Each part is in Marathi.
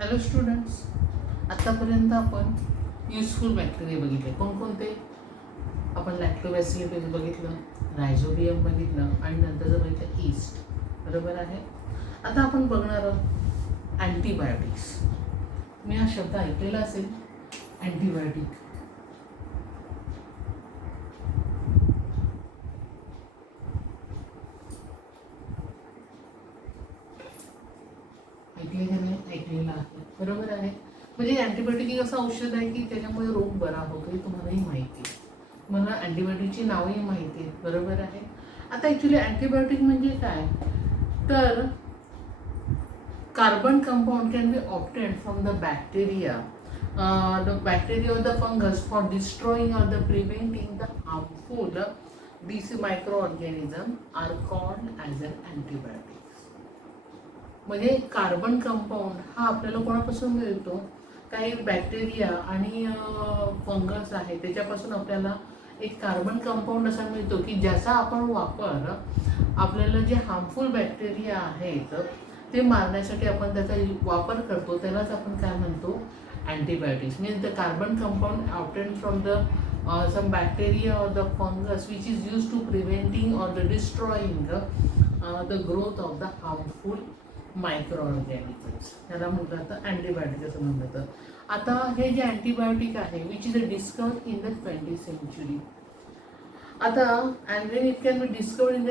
हॅलो स्टुडंट्स, आत्तापर्यंत आपण युजफुल बॅक्टेरिया बघितले. कोणकोणते? आपण लॅक्टोबॅसिलस बघितलं, रायझोबियम बघितलं आणि नंतर बघितलं ईस्ट. बरोबर आहे. आता आपण बघणार आहोत अँटीबायोटिक्स. तुम्ही हा शब्द ऐकलेला असेल, अँटीबायोटिक. ऐकले का नाही? ऐकलेलं आहे. बरोबर आहे. म्हणजे अँटीबायोटिक एक असं औषध आहे की त्याच्यामुळे रोग बरा होतो, हे तुम्हालाही माहिती आहे. मला अँटीबायोटिकची नावही माहिती आहेत. बरोबर आहे. आता ॲक्च्युली अँटीबायोटिक म्हणजे काय, तर carbon compound can be obtained from the bacteria, the bacteria or the fungus for destroying or the preventing the harmful these microorganisms are called as an antibiotics. म्हणजे कार्बन कंपाऊंड हा आपल्याला कोणापासून मिळतो? काही बॅक्टेरिया आणि फंगस आहे त्याच्यापासून आपल्याला एक कार्बन कंपाऊंड असा मिळतो की ज्याचा आपण वापर आपल्याला जे हार्मफुल बॅक्टेरिया आहेत ते मारण्यासाठी आपण त्याचा वापर करतो. त्यालाच आपण काय म्हणतो? Antibiotics. Means the carbon compound obtained from the some bacteria or the fungus which is used to preventing or the destroying the growth of the harmful micro organisms. त्याला म्हटलं जातं अँटीबायोटिक असं म्हटलं जातं. आता हे जे अँटीबायोटिक आहे which is a discovered in the 20th century. आता and Wien it can be discovered in the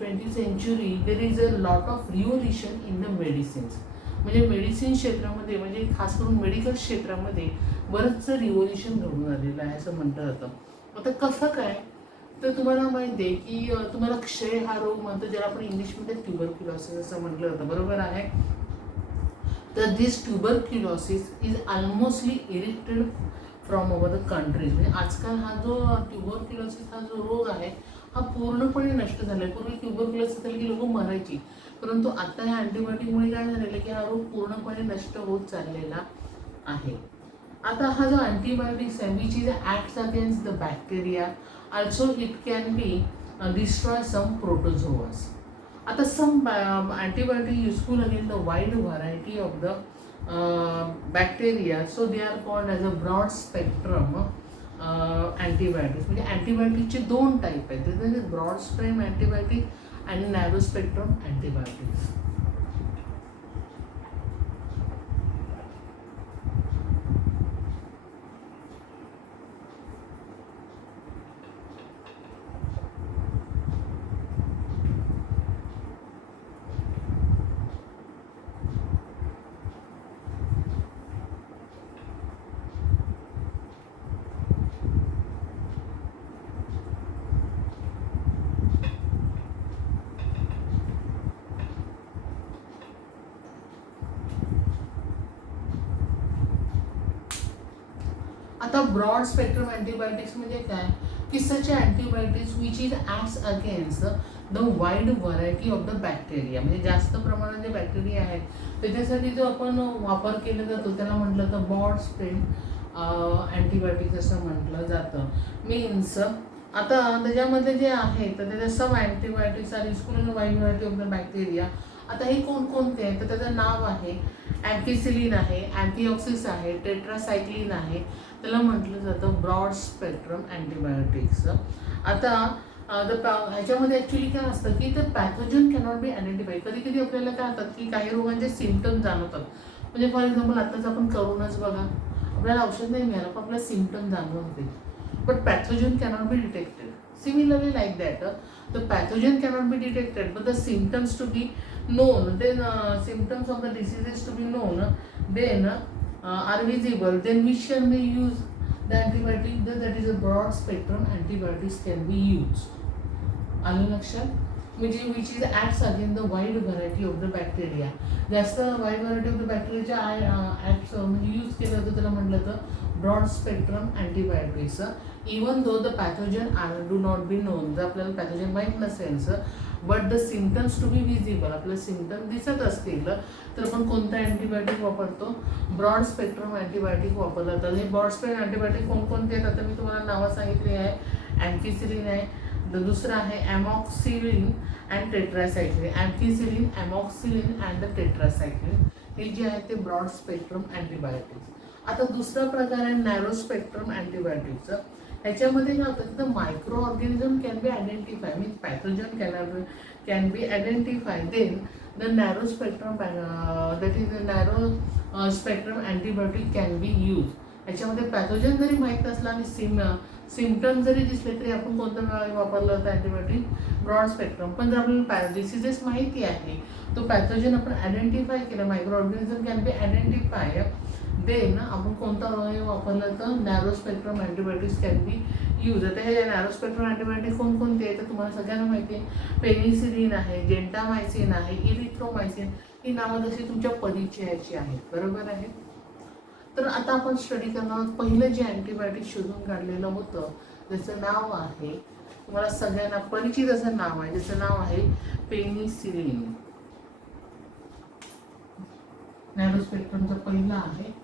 20th century there is a lot of revolution in the medicines. म्हणजे मेडिसिन क्षेत्रामध्ये, म्हणजे खास करून मेडिकल क्षेत्रामध्ये बरंचसं रिव्होल्युशन घडून आलेलं आहे असं म्हटलं जातं. आता कसं काय, तर तुम्हाला माहिती आहे की तुम्हाला क्षय हा रोग म्हणतो, ज्याला आपण इंग्लिशमध्ये ट्युबरक्युलोसिस असं म्हटलं जातं. बरोबर आहे. तर this tuberculosis is almostly eradicated from over the countries. म्हणजे आजकाल हा जो ट्युबरक्युलोसिस हा जो रोग आहे हा पूर्णपणे नष्ट झाला आहे. पूर्वी ट्युबरक्युलोसिस झाली की लोक मरायची, परंतु आता ह्या अँटीबायोटिकमुळे काय झालेलं आहे की हा रोग पूर्णपणे नष्ट होत चाललेला आहे. आता हा जो अँटीबायोटिक्स आहे which is acts against the bacteria, also it can be destroy some protozoas. आता some antibiotic useful against the wide variety of the bacteria, so they are called as a broad spectrum antibiotics. म्हणजे अँटीबायोटिकचे दोन टाईप आहेत, ब्रॉड स्पेक्ट्रम अँटीबायोटिक आणि नॅरो स्पेक्ट्रम अँटीबायोटिक्स. आता ब्रॉड स्पेक्ट्रम अँटीबायोटिक्स म्हणजे काय की such antibiotics which is acts against the wide variety of the bacteria. म्हणजे जास्त प्रमाणात जे बॅक्टेरिया आहेत त्याच्यासाठी जो आपण वापर केला जातो त्याला म्हटलं तर ब्रॉड स्पेक्ट्रम अँटीबायोटिक्स असं म्हटलं जातं. मीन्स आता त्याच्यामध्ये जे आहे तर त्याच्या सब antibiotics are useful in wide variety of the bacteria. आता हे कोणकोणते आहेत तर त्याचं नाव आहे अँटीसिलिन आहे, अँटीऑक्सिस आहे, टेट्रासायक्लिन आहे. त्याला म्हटलं जातं ब्रॉड स्पेक्ट्रम अँटीबायोटिक्स. आता ह्याच्यामध्ये ॲक्च्युली काय असतं की ते पॅथोजन कॅनॉट बी आयडेंटिफाय. कधी कधी आपल्याला काय होतात की काही रोगांचे सिम्पटम जाणवतात. म्हणजे फॉर एक्झाम्पल आत्ताच आपण करोनाच बघा, आपल्याला औषध नाही मिळालं पण आपल्याला सिम्पटम जाणवत होते, but pathogen cannot be detected. Similarly, like that, the pathogen cannot be detected, but the symptoms to be known, then symptoms of the diseases to be known, then are visible. Then which can be used? The antibiotic, that is a broad spectrum antibiotics can be used. आलं लक्षात? म्हणजे which is acts again the wide variety of the bacteria. जास्त वाईड व्हरायटी ऑफ द बॅक्टेरियाच्या ॲक्ट्स म्हणजे यूज केलं जातं त्याला म्हटलं तर broad spectrum antibiotics. Even though the pathogen do not be known, जर आपल्याला पॅथोजन माहीत नसेल but the symptoms to be visible, आपल्याला सिम्टम दिसत असतील तर आपण कोणतं अँटीबायोटिक वापरतो? ब्रॉड स्पेक्ट्रम अँटीबायोटिक वापरलं जातं. हे ब्रॉड स्पेक्ट्रम अँटीबायोटिक कोणकोणते आहेत आता मी तुम्हाला नावं सांगितली आहे. अँटीसिलिन आहे, दुसरं आहे ॲमॉक्सिलिन अँड टेट्रासायक्लिन. अँटीसिलिन, ॲमॉक्सिलिन अँड टेट्रासायक्लिन हे जे आहे ते ब्रॉड स्पेक्ट्रम अँटीबायोटिक्स. आता दुसरा प्रकार आहे नॅरो स्पेक्ट्रम अँटीबायोटिक्सचा. ह्याच्यामध्ये काय होतं तर micro organism can be identify means pathogen can be identify then the narrow spectrum that is the narrow spectrum antibiotic can be use. ह्याच्यामध्ये पॅथोजन जरी माहीत नसला आणि सिम्पटम जरी दिसले तरी आपण कोणतं वापरलं होतं अँटीबायोटिक ब्रॉड स्पेक्ट्रम. पण जर आपल्याला डिसीजेस माहिती आहे तो पॅथोजन आपण आयडेंटिफाय केलं micro organism can be identify then आपण कोणता वापरलं तर narrow spectrum antibiotics can be use. आता हे नॅरो स्पेक्ट्रम अँटीबायोटिक कोणकोणते आहे तर तुम्हाला सगळ्यांना माहिती आहे पेनिसिलिन आहे, जेंटामायसिन आहे, इरिथ्रोमायसिन ही नावं जशी तुमच्या परिचयाची आहेत. बरोबर आहे. तर आता आपण स्टडी करणार पहिलं जे अँटीबायोटिक शोधून काढलेलं होतं ज्याचं नाव आहे तुम्हाला सगळ्यांना परिचित असं नाव आहे ज्याचं नाव आहे पेनिसिलिन. नॅरो स्पेक्ट्रमचं पहिलं आहे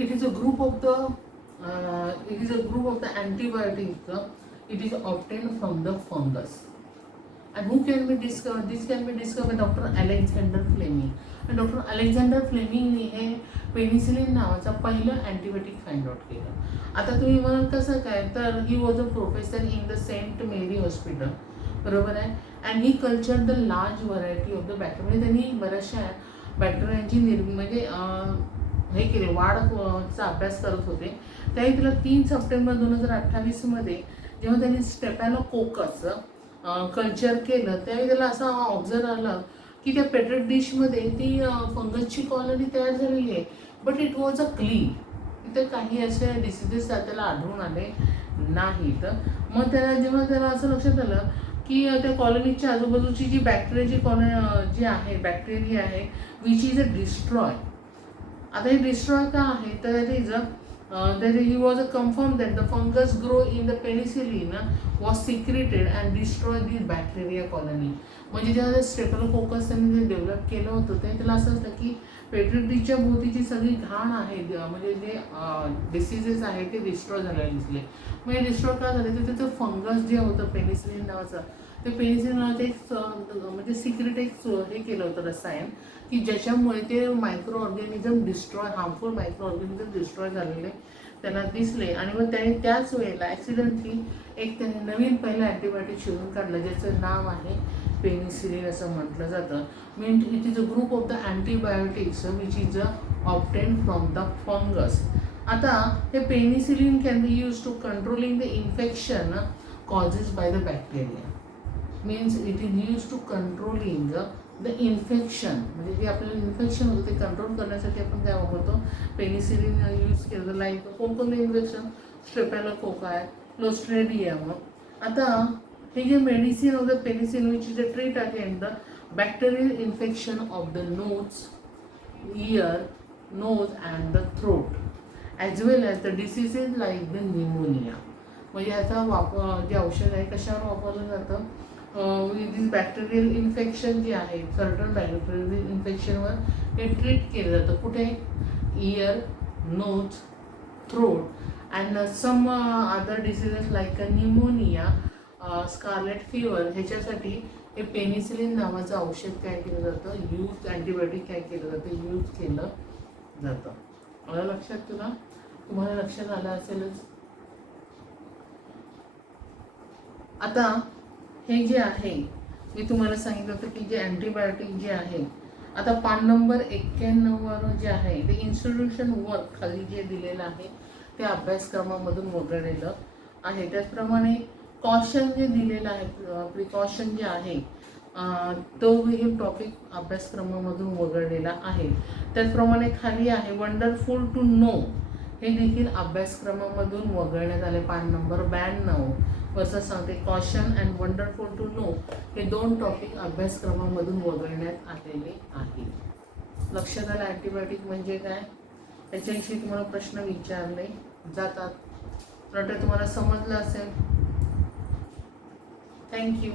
it is a group of the antibiotics. It is obtained from the fungus. And who can be discovered? This can be discovered by Dr. Alexander Fleming. And Dr. Alexander Fleming हे पेनिसिलिन नावाचं पहिलं अँटीबायोटिक फाइंड आउट केलं. आता तुम्ही म्हणाल कसं काय तर he was a professor in the Saint Mary hospital. बरोबर आहे. And he culture the large variety of the bacteria. म्हणजे त्यांनी बऱ्याचशा बॅक्टेरियांची म्हणजे हे केले वाढचा अभ्यास करत होते. त्यावेळी तिला 3 सप्टेंबर 2028 मध्ये जेव्हा त्यांनी स्टेफॅलोकोकस कल्चर केलं त्यावेळी त्याला असं ऑब्झर्व आलं की त्या पेट्री डिशमध्ये ती फंगसची कॉलनी तयार झालेली आहे but it was a clean. तिथे काही असे डिसिजेस त्याला आढळून आले नाहीत. मग जेव्हा त्याला असं लक्षात आलं की त्या कॉलनीच्या आजूबाजूची जी बॅक्टेरियाची कॉलनी जी आहे बॅक्टेरिया आहे विच इज अ डिस्ट्रॉय. आता हे डिस्ट्रॉय का आहे तर he was confirmed that the fungus grow in the penicillin was secreted and destroy the bacteria colony. म्हणजे जेव्हा स्टेफॅलोकोकस त्यांनी जे डेव्हलप केलं होतं ते त्याला असं असतं की पेट्री डिशच्या भोवतीची सगळी घाण आहे म्हणजे जे डिसीजेस आहे ते डिस्ट्रॉय झालेले दिसले. मग हे डिस्ट्रॉय का झाले तर त्याचं फंगस जे होतं पेनिसिलिन नावाचं ते पेनिसिलिन नावाचं एक म्हणजे सिक्रेट एक हे केलं होतं रसायन की ज्याच्यामुळे ते micro organism destroy harmful micro organism destroy झालेले त्यांना दिसले. आणि मग त्याने त्याच वेळेला ॲक्सिडेंटली एक त्याने नवीन पहिलं अँटीबायोटिक शोधून काढलं ज्याचं नाव आहे पेनिसिलिन असं म्हटलं जातं. Mean it is a group of the antibiotics which is obtained from the fungus. आता हे penicillin can be use to controlling the infection causes by the bacteria. Means it is use to controlling the infection म्हणजे जे आपल्याला इन्फेक्शन होतं ते कंट्रोल करण्यासाठी आपण काय वापरतो पेनिसिलिन यूज केलं. लाईक कोणकोणते इन्फेक्शन स्टेफॅलोकोकाय क्लोस्ट्रेडियम. आता हे जे medicine of the penicillin which is a treat against the bacterial infection of the nose, ear, nose and the throat as well as the diseases like the pneumonia. म्हणजे याचा जे औषध आहे कशावर वापरलं जातं दिस बॅक्टेरियल इन्फेक्शन जे आहे सर्टन बॅक्टेरियल इन्फेक्शनवर हे ट्रीट केलं जातं. कुठे ear, nose, throat and some other diseases like pneumonia, scarlet fever ह्याच्यासाठी हे पेनिसिलिन नावाचं औषध काय केलं जातं यूज अँटीबायोटिक काय केलं जातं यूज केलं जातं. मला लक्षात तुम्हाला लक्षात आलं असेलच. आता हे जे आहे मी तुम्हाला सांगितलं होतं की जे अँटीबायोटिक जे आहे आता पान नंबर 91 वर जे आहे ते इन्स्टिट्यूशन वर्क खाली जे दिलेलं आहे ते अभ्यासक्रमामधून वगळलेलं आहे. त्याचप्रमाणे कॉशन जे दिलेलं आहे प्रिकॉशन जे आहे तो हे टॉपिक अभ्यासक्रमामधून वगळलेला आहे. त्याचप्रमाणे खाली आहे वंडरफुल टू नो हे देखील अभ्यासक्रमामधून वगळण्यात आले. पान नंबर 92 वरचं सांगते caution and wonderful to know हे 2 टॉपिक अभ्यासक्रमामधून वगळण्यात आलेले आहेत. लक्षात आलं अँटीबायोटिक म्हणजे काय त्याच्याविषयी तुम्हाला प्रश्न विचारले जातात. नंतर तुम्हाला समजलं असेल. थँक्यू.